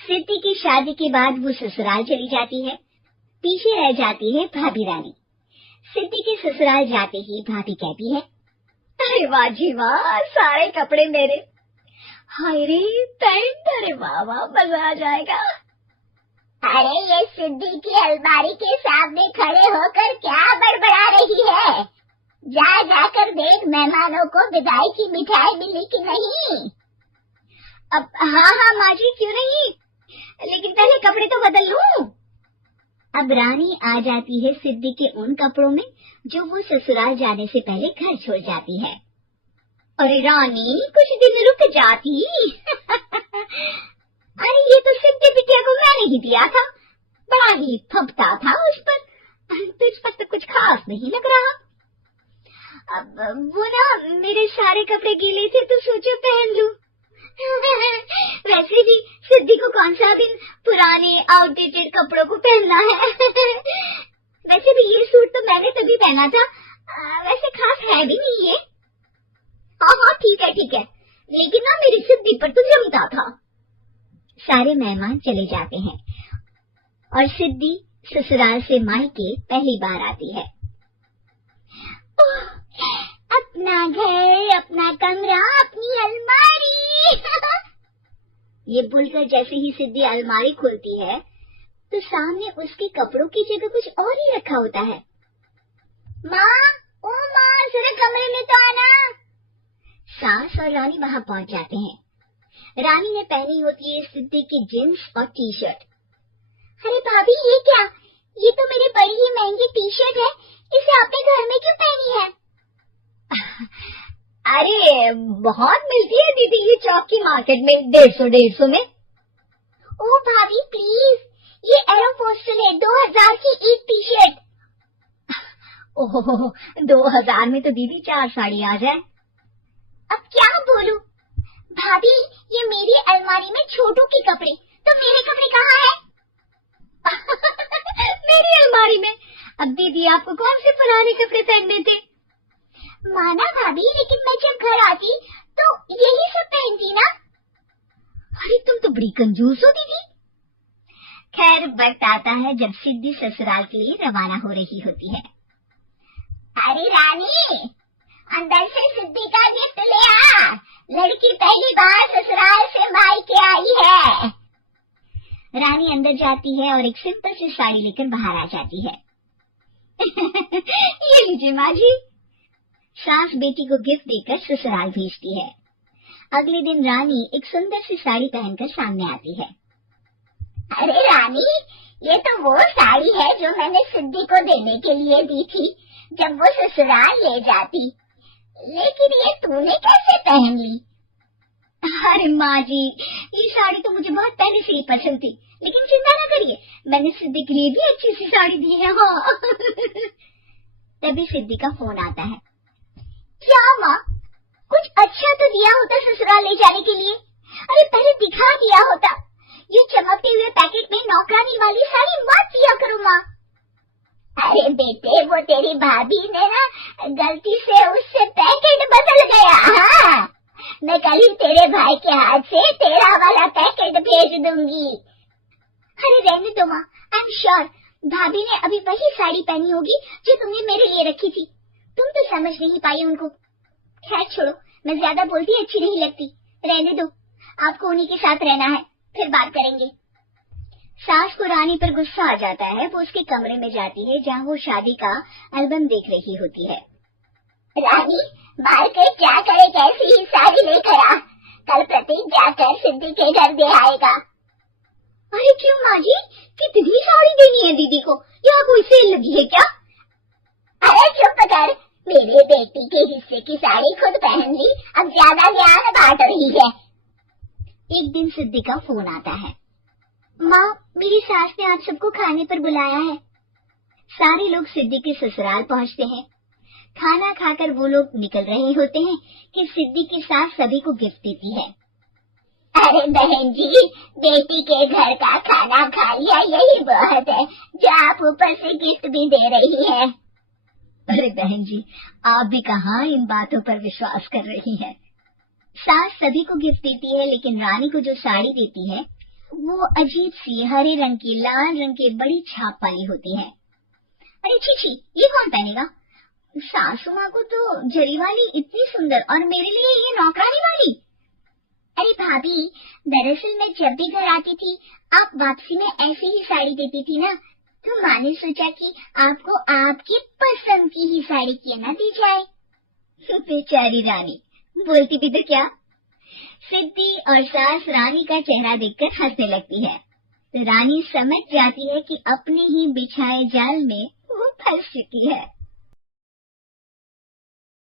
सिद्धि की शादी के बाद वो ससुराल चली जाती है। पीछे रह जाती है भाभी रानी। सिद्धि के ससुराल जाते ही भाभी कहती है, अरे वाह जी वाह, सारे कपड़े मेरे। हाय रे पैंट, अरे वाह वाह, मजा आ जाएगा। अरे ये सिद्धि की अलमारी के सामने खड़े होकर क्या बड़बड़ा रही है? जा जाकर देख मेहमानों को विदाई की मिठाई मिली कि नहीं। अब हाँ माँ जी, क्यों नहीं, लेकिन पहले कपड़े तो बदल लूं। अब रानी आ जाती है सिद्धि के उन कपड़ों में जो वो ससुराल जाने से पहले घर छोड़ जाती है। अरे रानी, कुछ दिन रुक जाती। अरे ये तो सिद्धि बिटिया को मैंने ही दिया था, बड़ा ही फबता था उस पर, तो इस पर तो कुछ खास नहीं लग रहा। अब वो ना मेरे सारे कपड़े गीले थे तो सोचो पहन लूं। वैसे भी सिद्धि को कौन सा दिन पुराने आउटडेटेड कपड़ों को पहनना है। वैसे भी ये सूट तो मैंने तभी पहना था, वैसे खास है भी नहीं ये। हाँ ठीक है, लेकिन ना मेरी सिद्धि पर तो जमता था। सारे मेहमान चले जाते हैं और सिद्धि ससुराल से मायके पहली बार आती है। अपना घर, अपना कमरा, अपनी अलमारी। ये बोलकर जैसे ही सिद्धि अलमारी खोलती है तो सामने उसके कपड़ों की जगह कुछ और ही रखा होता है। माँ, ओ माँ, जरा कमरे में तो आना। सास और रानी वहां पहुंच जाते हैं। रानी ने पहनी होती है सिद्धि की जींस और टी शर्ट। अरे भाभी, ये क्या? ये तो मेरी बड़ी ही महंगी टी शर्ट है, इसे आपने घर में क्यों पहनी है? अरे बहुत मिलती है दीदी ये चौक की मार्केट में, 150 में। ओ भाभी प्लीज, ये एरोपोस्टल है, 2000 की एक टी शर्ट। ओह, 2000 में तो दीदी 4 साड़ी आ जाए। अब क्या बोलूं भाभी, ये मेरी अलमारी में छोटू के कपड़े, तो मेरे कपड़े कहाँ हैं? मेरी अलमारी में? अब दीदी आपको कौन से पुराने कपड़े पहनने थे? माना भाभी, लेकिन मैं जब घर आती तो यही सब पहनती ना। अरे तुम तो बड़ी कंजूस हो दीदी। खैर वक्त आता है जब सिद्धि ससुराल के लिए रवाना हो रही होती है। अरे रानी, अंदर से सिद्धि का गिफ्ट ले आ, लड़की पहली बार ससुराल से मायके आई है। रानी अंदर जाती है और एक सिंपल सी साड़ी लेकर बाहर आ जाती है। ये लीजिए माँ जी। सास बेटी को गिफ्ट देकर ससुराल भेजती है। अगले दिन रानी एक सुंदर सी साड़ी पहनकर सामने आती है। अरे रानी, ये तो वो साड़ी है जो मैंने सिद्धि को देने के लिए दी थी जब वो ससुराल ले जाती, लेकिन ये तूने कैसे पहन ली? अरे माँ जी, ये साड़ी तो मुझे बहुत पहले से ही पसंद थी, लेकिन चिंता न करिए, मैंने सिद्धि के लिए भी अच्छी सी साड़ी दी है। हाँ। तभी सिद्धि का फोन आता है। क्या माँ, कुछ अच्छा तो दिया होता ससुराल ले जाने के लिए, अरे पहले दिखा दिया होता। ये चमकते हुए पैकेट में नौकरानी वाली साड़ी मत दिया करो माँ। अरे बेटे, वो तेरी भाभी ने ना गलती से उससे पैकेट बदल गया। हाँ, मैं कल ही तेरे भाई के हाथ से तेरा वाला पैकेट भेज दूंगी। अरे रहने दो माँ, आई एम श्योर भाभी ने अभी वही साड़ी पहनी होगी जो तुमने मेरे लिए रखी थी। तुम तो समझ नहीं पाई उनको। खैर छोड़ो, मैं ज्यादा बोलती अच्छी नहीं लगती, रहने दो, आपको उन्हीं के साथ रहना है, फिर बात करेंगे। सास को रानी पर गुस्सा आ जाता है। वो उसके कमरे में जाती है जहाँ वो शादी का एल्बम देख रही होती है। रानी, मार्केट जाकर एक ऐसी ही साड़ी लेकर आ, कल प्रतीक जाकर सिद्धि के घर दे आएगा। अरे क्यों माँ जी, कितनी साड़ी देनी है दीदी को? यहाँ कोई सेल लगी है क्या? अरे चुप कर, मेरे बेटी के हिस्से की साड़ी खुद पहन ली, अब ज्यादा ज्ञान बांट रही है। एक दिन सिद्धि का फोन आता है। माँ, मेरी सास ने आप सबको खाने पर बुलाया है। सारे लोग सिद्धि के ससुराल पहुँचते हैं। खाना खाकर वो लोग निकल रहे होते हैं कि सिद्धि की सास सभी को गिफ्ट देती है। अरे बहन जी, बेटी के घर का खाना खा लिया, यही बहुत है, जो आप ऊपर से गिफ्ट भी दे रही है। अरे बहन जी, आप भी कहाँ इन बातों पर विश्वास कर रही हैं। सास सभी को गिफ्ट देती है, लेकिन रानी को जो साड़ी देती है वो अजीब सी हरे रंग की, लाल रंग के बड़ी छाप वाली होती है। अरे छी, ये कौन पहनेगा? सासू माँ को तो जरी वाली इतनी सुंदर, और मेरे लिए ये नौकरानी वाली। अरे भाभी, दरअसल मैं जब भी घर आती थी आप वापसी में ऐसे ही साड़ी देती थी ना, तो माँ ने सोचा कि आपको आपकी पसंद की ही साड़ी क्यों ना दी जाए। बेचारी रानी, बोलती भी तो क्या। सिद्धि और सास रानी का चेहरा देखकर हंसने लगती है। तो रानी समझ जाती है कि अपने ही बिछाए जाल में वो फंस चुकी है।